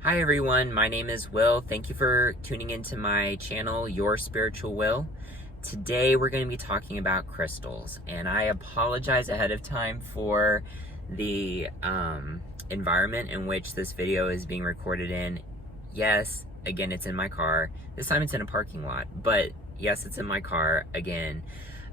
Hi everyone, my name is Will. Thank you for tuning into my channel, Your Spiritual Will. Today we're going to be talking about crystals, and I apologize ahead of time for the environment in which this video is being recorded in. Yes, again, it's in my car. This time it's in a parking lot, but yes, it's in my car again.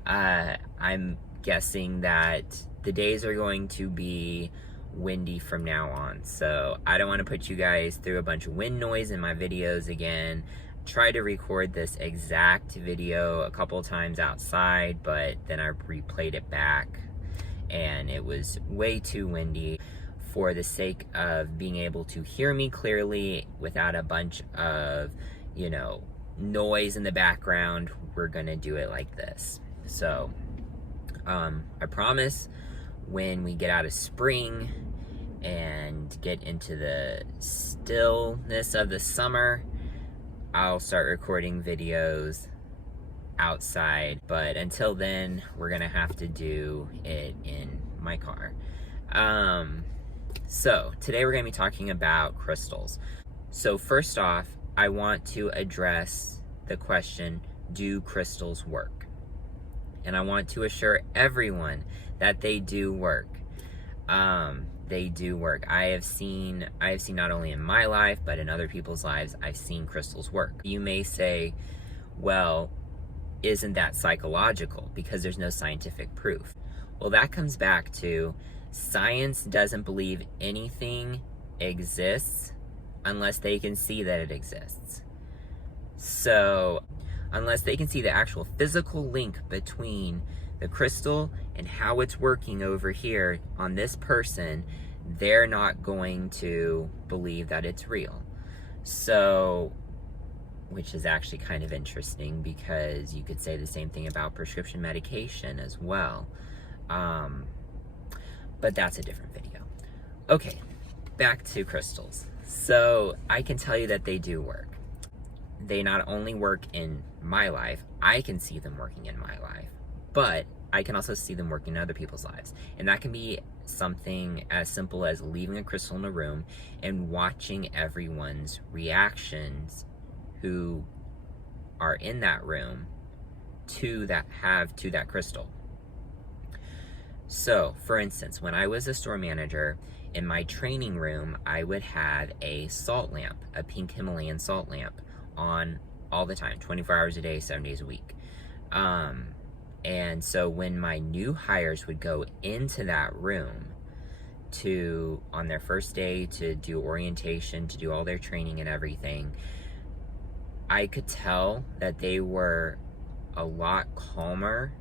I'm guessing that the days are going to be windy from now on, so I don't want to put you guys through a bunch of wind noise in my videos again. Try to record this exact video a couple times outside, but then I replayed it back and it was way too windy. For the sake of being able to hear me clearly without a bunch of, noise in the background, we're gonna do it like this. So I promise when we get out of spring and get into the stillness of the summer, I'll start recording videos outside, but until then we're gonna have to do it in my car. So today we're gonna be talking about crystals. So first off, I want to address the question, do crystals work? And I want to assure everyone that they do work. They do work. I have seen not only in my life, but in other people's lives, I've seen crystals work. You may say, well, isn't that psychological? Because there's no scientific proof. Well, that comes back to science doesn't believe anything exists unless they can see that it exists. So, unless they can see the actual physical link between the crystal and how it's working over here on this person, they're not going to believe that it's real. So, which is actually kind of interesting, because you could say the same thing about prescription medication as well. But that's a different video. Okay, back to crystals. So I can tell you that they do work. They not only work in my life, I can see them working in my life, but I can also see them working in other people's lives. And that can be something as simple as leaving a crystal in a room and watching everyone's reactions who are in that room to that crystal. So, for instance, when I was a store manager, in my training room, I would have a salt lamp, a pink Himalayan salt lamp, on all the time, 24 hours a day, 7 days a week. And so when my new hires would go into that room on their first day to do orientation, to do all their training and everything, I could tell that they were a lot calmer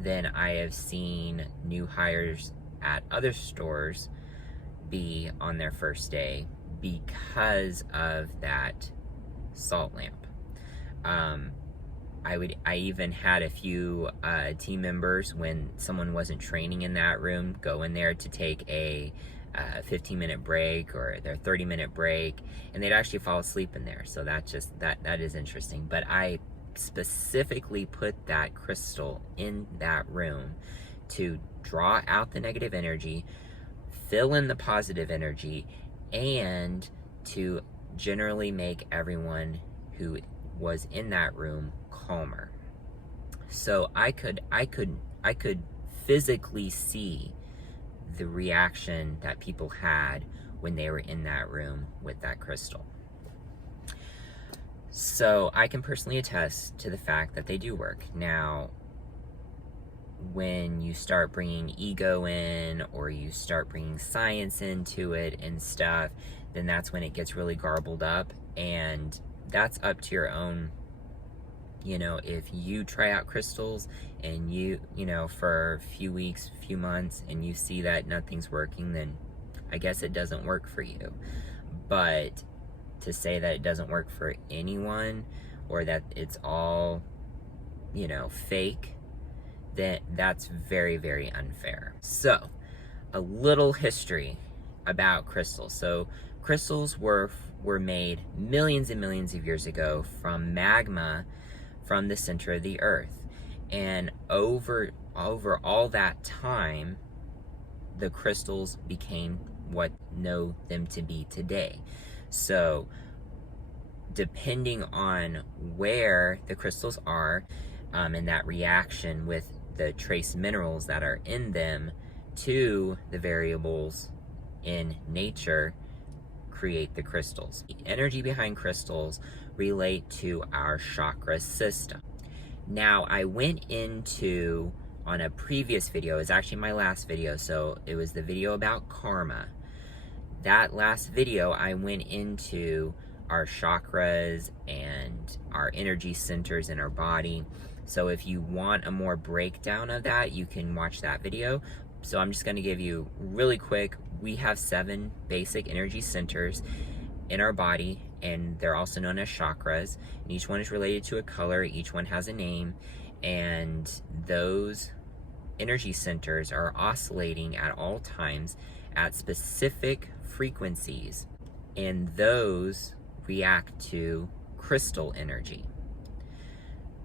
than I have seen new hires at other stores be on their first day because of that salt lamp. I even had a few team members, when someone wasn't training in that room, go in there to take a 15-minute break or their 30-minute break, and they'd actually fall asleep in there. So that is interesting. But I specifically put that crystal in that room to draw out the negative energy, fill in the positive energy, and to generally make everyone who was in that room calmer. So I could physically see the reaction that people had when they were in that room with that crystal. So I can personally attest to the fact that they do work. Now, when you start bringing ego in, or you start bringing science into it and stuff, then that's when it gets really garbled up, and that's up to your own. If you try out crystals and you for a few weeks, few months, and you see that nothing's working, then I guess it doesn't work for you. But to say that it doesn't work for anyone, or that it's all, fake, then that's very, very unfair. So, a little history about crystals. So, crystals were made millions and millions of years ago from magma from the center of the earth. And over all that time, the crystals became what know them to be today. So depending on where the crystals are, and that reaction with the trace minerals that are in them to the variables in nature, create the crystals. The energy behind crystals relate to our chakra system. Now, I went into, on a previous video, it's actually my last video, so it was the video about karma. That last video, I went into our chakras and our energy centers in our body. So if you want a more breakdown of that, you can watch that video. So I'm just going to give you really quick. We have 7 basic energy centers in our body, and they're also known as chakras. And each one is related to a color. Each one has a name, and those energy centers are oscillating at all times at specific frequencies, and those react to crystal energy.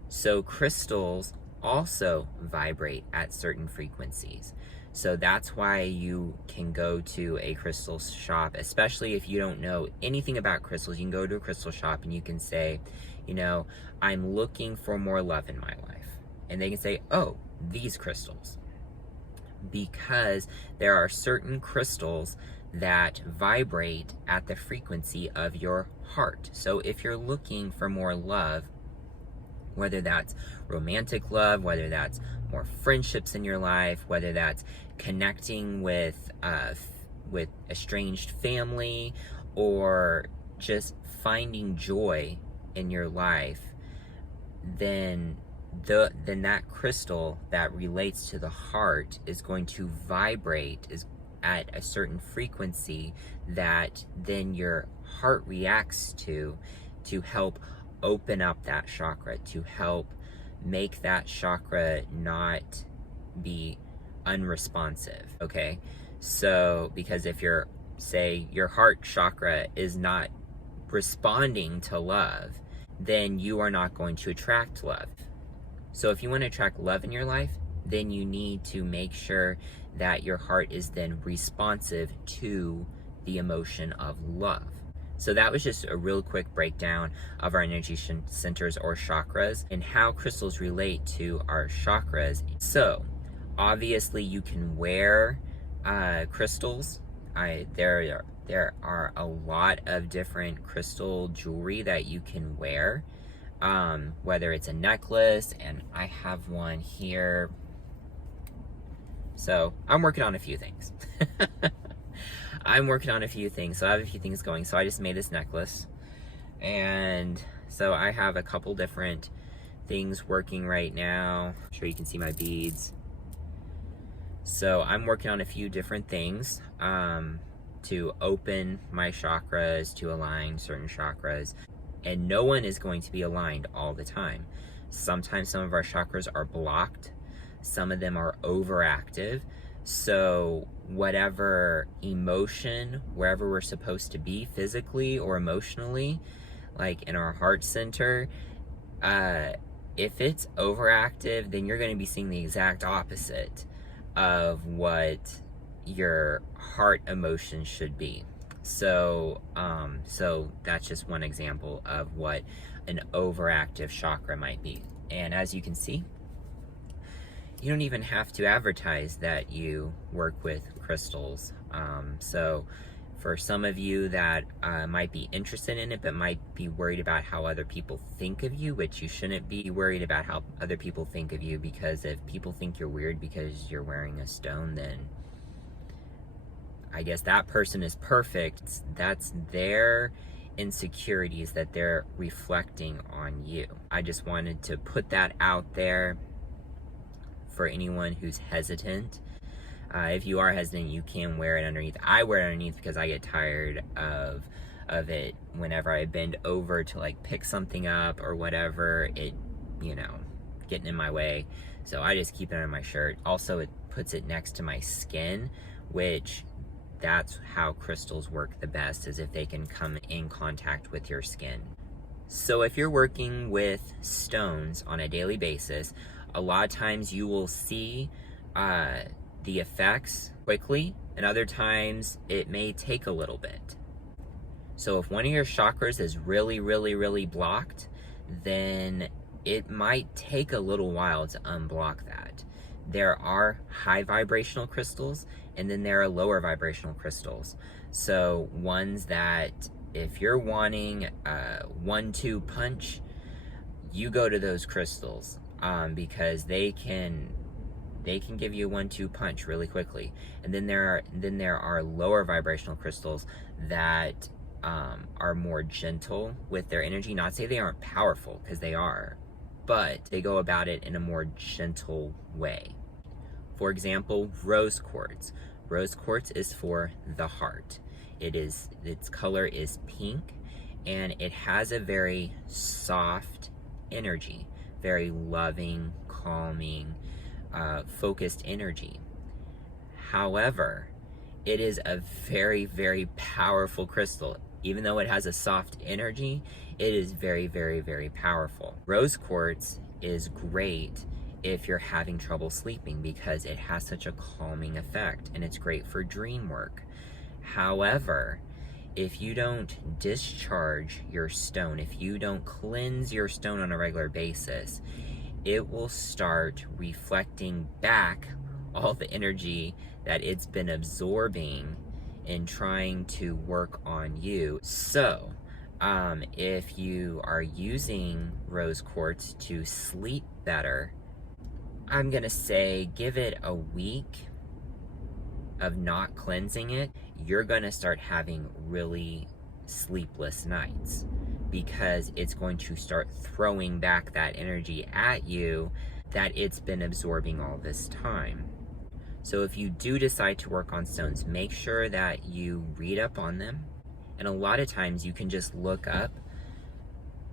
So crystals also vibrate at certain frequencies. So that's why you can go to a crystal shop, especially if you don't know anything about crystals. You can go to a crystal shop and you can say, you know, I'm looking for more love in my life. And they can say, oh, these crystals. Because there are certain crystals that vibrate at the frequency of your heart. So if you're looking for more love, whether that's romantic love, whether that's more friendships in your life, whether that's connecting with estranged family, or just finding joy in your life, then that crystal that relates to the heart is going to vibrate at a certain frequency that then your heart reacts to help open up that chakra, to help make that chakra not be unresponsive. Okay, so because if your heart chakra is not responding to love, then you are not going to attract love. So if you want to attract love in your life, then you need to make sure that your heart is then responsive to the emotion of love. So that was just a real quick breakdown of our energy centers, or chakras, and how crystals relate to our chakras. So obviously you can wear crystals. There are a lot of different crystal jewelry that you can wear, whether it's a necklace, and I have one here. So I'm working on a few things. So I have a few things going. So I just made this necklace, and so I have a couple different things working right now. I'm sure you can see my beads. So I'm working on a few different things to open my chakras, to align certain chakras. And no one is going to be aligned all the time. Sometimes some of our chakras are blocked. Some of them are overactive. So whatever emotion, wherever we're supposed to be physically or emotionally, like in our heart center, if it's overactive, then you're going to be seeing the exact opposite of what your heart emotion should be. So that's just one example of what an overactive chakra might be. And as you can see, you don't even have to advertise that you work with crystals. So for some of you that might be interested in it, but might be worried about how other people think of you, which you shouldn't be worried about how other people think of you, because if people think you're weird because you're wearing a stone, then I guess that person is perfect. That's their insecurities that they're reflecting on you. I just wanted to put that out there for anyone who's hesitant. If you are hesitant, you can wear it underneath. I wear it underneath because I get tired of it whenever I bend over to like pick something up or whatever, it, getting in my way. So I just keep it under my shirt. Also, it puts it next to my skin, which that's how crystals work the best, is if they can come in contact with your skin. So if you're working with stones on a daily basis, a lot of times you will see the effects quickly, and other times it may take a little bit. So if one of your chakras is really blocked, then it might take a little while to unblock that. There are high vibrational crystals, and then there are lower vibrational crystals. So ones that, if you're wanting a 1-2 punch, you go to those crystals, because they can give you a 1-2 punch really quickly. And then there are lower vibrational crystals that are more gentle with their energy. Not to say they aren't powerful, because they are, but they go about it in a more gentle way. For example, rose quartz. Rose quartz is for the heart. Its color is pink, and it has a very soft energy, very loving, calming, focused energy. However, it is a very powerful crystal. Even though it has a soft energy, it is very powerful. Rose quartz is great if you're having trouble sleeping, because it has such a calming effect, and it's great for dream work. However, if you don't discharge your stone, if you don't cleanse your stone on a regular basis, it will start reflecting back all the energy that it's been absorbing in trying to work on you. So if you are using rose quartz to sleep better, I'm gonna say give it a week of not cleansing it. You're gonna start having really sleepless nights, because it's going to start throwing back that energy at you that it's been absorbing all this time. So if you do decide to work on stones, make sure that you read up on them. And a lot of times you can just look up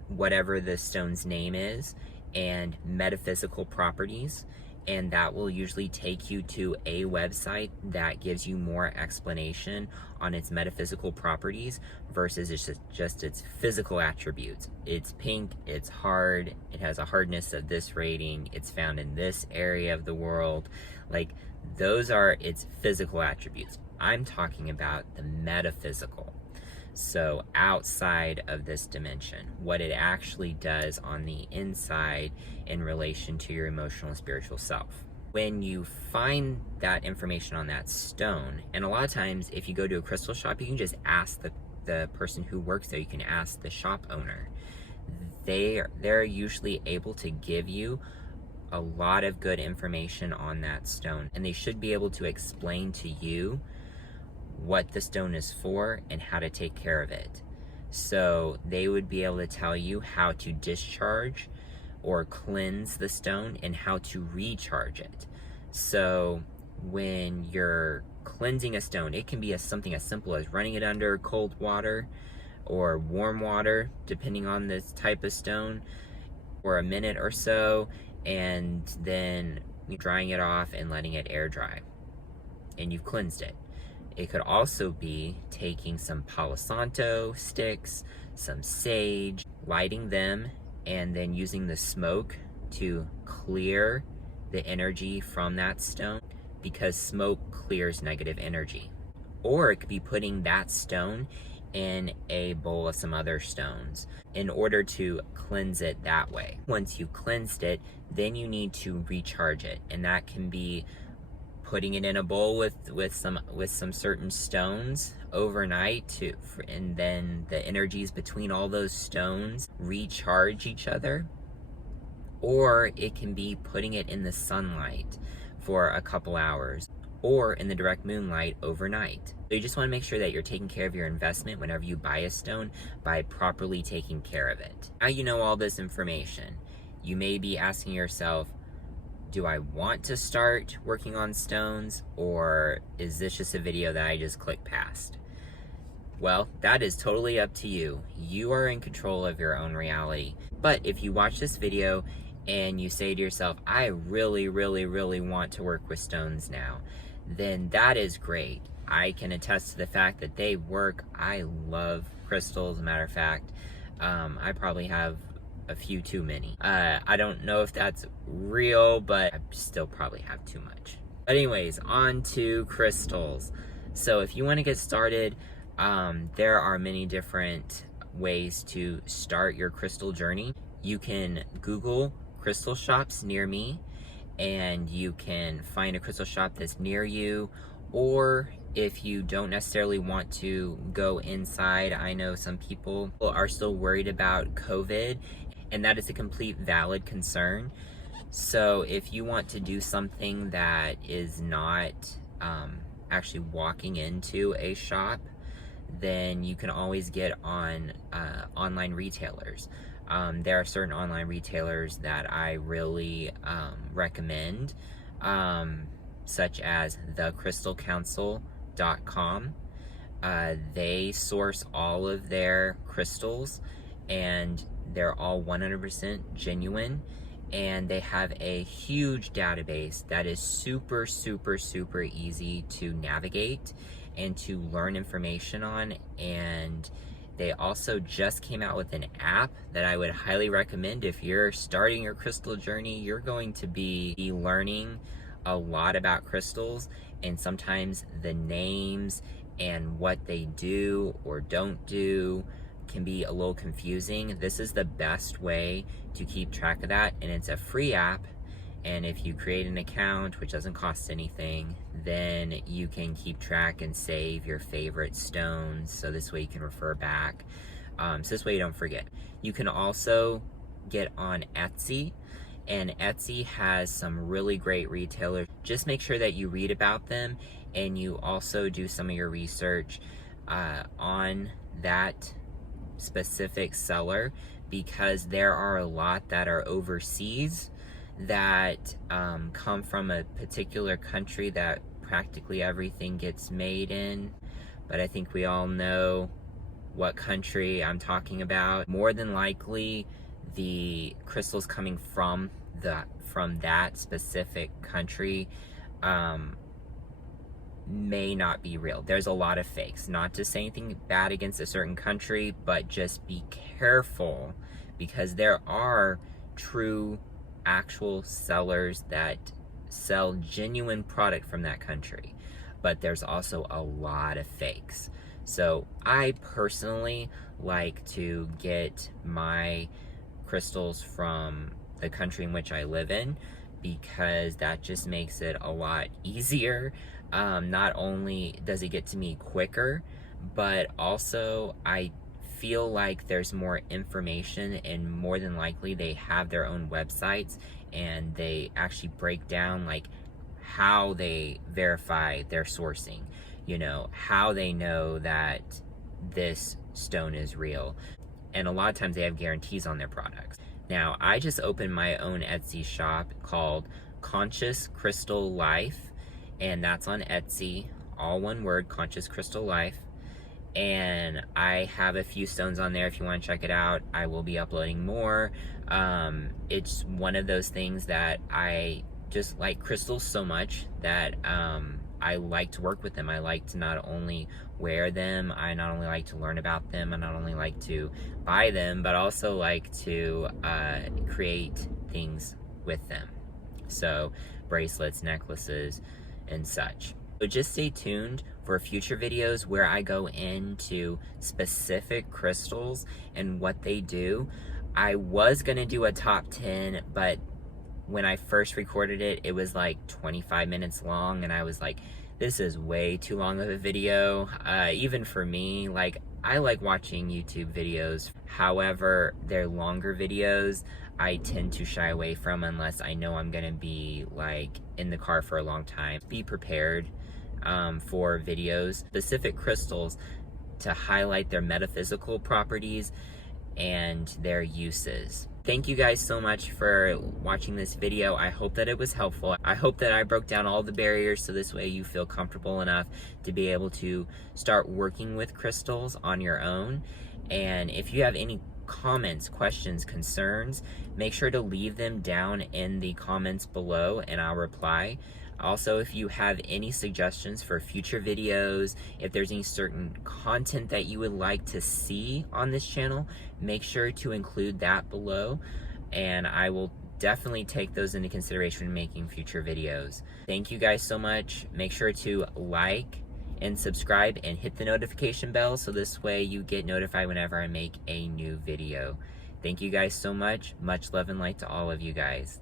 whatever the stone's name is and metaphysical properties, and that will usually take you to a website that gives you more explanation on its metaphysical properties versus just its physical attributes. It's pink, it's hard, it has a hardness of this rating, it's found in this area of the world. Like, those are its physical attributes. I'm talking about the metaphysical. So outside of this dimension, what it actually does on the inside in relation to your emotional and spiritual self. When you find that information on that stone, and a lot of times if you go to a crystal shop, you can just ask the person who works there, you can ask the shop owner. They're usually able to give you a lot of good information on that stone, and they should be able to explain to you what the stone is for and how to take care of it. So they would be able to tell you how to discharge or cleanse the stone and how to recharge it. So when you're cleansing a stone, it can be something as simple as running it under cold water or warm water, depending on the type of stone, for a minute or so, and then drying it off and letting it air dry, and you've cleansed it. It could also be taking some Palo Santo sticks, some sage, lighting them, and then using the smoke to clear the energy from that stone, because smoke clears negative energy. Or it could be putting that stone in a bowl of some other stones in order to cleanse it that way. Once you've cleansed it, then you need to recharge it, and that can be putting it in a bowl with some certain stones overnight and then the energies between all those stones recharge each other. Or it can be putting it in the sunlight for a couple hours, or in the direct moonlight overnight. So you just want to make sure that you're taking care of your investment whenever you buy a stone by properly taking care of it. Now you know all this information. You may be asking yourself, do I want to start working on stones, or is this just a video that I just click past? Well, that is totally up to you. You are in control of your own reality. But if you watch this video and you say to yourself, I really want to work with stones now, then that is great. I can attest to the fact that they work. I love crystals. As a matter of fact, I probably have a few too many. I don't know if that's real, but I still probably have too much. But anyways, on to crystals. So if you want to get started, There are many different ways to start your crystal journey. You can Google crystal shops near me, and you can find a crystal shop that's near you. Or if you don't necessarily want to go inside, I know some people are still worried about COVID, and that is a complete valid concern. So if you want to do something that is not actually walking into a shop, then you can always get on online retailers. There are certain online retailers that I really recommend, such as thecrystalcouncil.com. They source all of their crystals, and they're all 100% genuine, and they have a huge database that is super easy to navigate and to learn information on. And they also just came out with an app that I would highly recommend. If you're starting your crystal journey, you're going to be learning a lot about crystals, and sometimes the names and what they do or don't do can be a little confusing. This is the best way to keep track of that, and it's a free app. And if you create an account, which doesn't cost anything, then you can keep track and save your favorite stones, so this way you can refer back, so this way you don't forget. You can also get on Etsy, and Etsy has some really great retailers. Just make sure that you read about them, and you also do some of your research on that specific seller, because there are a lot that are overseas that come from a particular country that practically everything gets made in. But I think we all know what country I'm talking about. More than likely, the crystals coming from that specific country may not be real. There's a lot of fakes. Not to say anything bad against a certain country, but just be careful, because there are true actual sellers that sell genuine product from that country, but there's also a lot of fakes. So I personally like to get my crystals from the country in which I live in, because that just makes it a lot easier. Not only does it get to me quicker, but also I feel like there's more information, and more than likely they have their own websites, and they actually break down like how they verify their sourcing, you know, how they know that this stone is real. And a lot of times they have guarantees on their products. Now, I just opened my own Etsy shop called Conscious Crystal Life, and that's on Etsy, all one word, Conscious Crystal Life. And I have a few stones on there. If you want to check it out, I will be uploading more. It's one of those things that I just like crystals so much that I like to work with them. I like to not only wear them, I not only like to learn about them, I not only like to buy them, but also like to create things with them. So bracelets, necklaces, and such. So just stay tuned for future videos where I go into specific crystals and what they do. I was gonna do a top 10, but when I first recorded it, it was like 25 minutes long, and I was like, this is way too long of a video, even for me. Like, I like watching YouTube videos. However, they're longer videos I tend to shy away from unless I know I'm gonna be like in the car for a long time. Be prepared for videos, specific crystals, to highlight their metaphysical properties and their uses. Thank you guys so much for watching this video. I hope that it was helpful. I hope that I broke down all the barriers, so this way you feel comfortable enough to be able to start working with crystals on your own. And if you have any comments, questions, concerns, make sure to leave them down in the comments below and I'll reply. Also, if you have any suggestions for future videos, if there's any certain content that you would like to see on this channel, make sure to include that below, and I will definitely take those into consideration when making future videos. Thank you guys so much. Make sure to like and subscribe and hit the notification bell so this way you get notified whenever I make a new video. Thank you guys so much. Much love and light to all of you guys.